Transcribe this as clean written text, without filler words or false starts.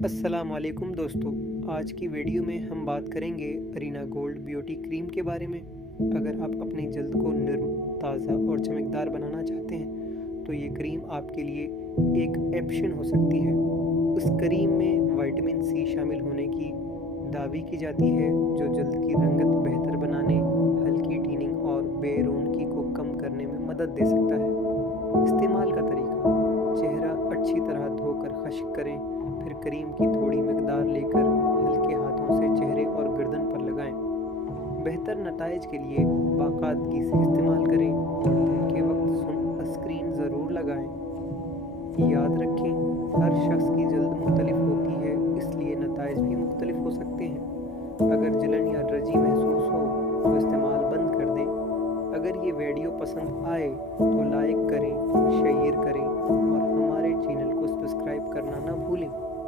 अस्सलाम वालेकुम दोस्तों। आज की वीडियो में हम बात करेंगे अरीना गोल्ड ब्यूटी क्रीम के बारे में। अगर आप अपनी जल्द को नर्म, ताज़ा और चमकदार बनाना चाहते हैं तो ये क्रीम आपके लिए एक ऑप्शन हो सकती है। उस क्रीम में विटामिन सी शामिल होने की दावी की जाती है जो जल्द की रंगत बेहतर बनाने, हल्की टीनिंग और बेरौनकी को कम करने में मदद दे सकता है। इस्तेमाल का तरीका: चेहरा अच्छी तरह धोकर खुश्क करें, फिर क्रीम की थोड़ी मिकदार लेकर हल्के हाथों से चेहरे और गर्दन पर लगाएं। बेहतर नताइज के लिए बाकायदगी से इस्तेमाल करें और दिन के वक्त सनस्क्रीन ज़रूर लगाएं। याद रखें, हर शख्स की जल्द मुख्तलिफ होती है, इसलिए नताइज भी मुख्तलिफ हो सकते हैं। अगर जलन या एलर्जी महसूस हो तो इस्तेमाल बंद कर दें। अगर ये वीडियो पसंद आए तो लाइक करें, शेयर करें और हमारे चैनल को सब्सक्राइब करना ना भूलें।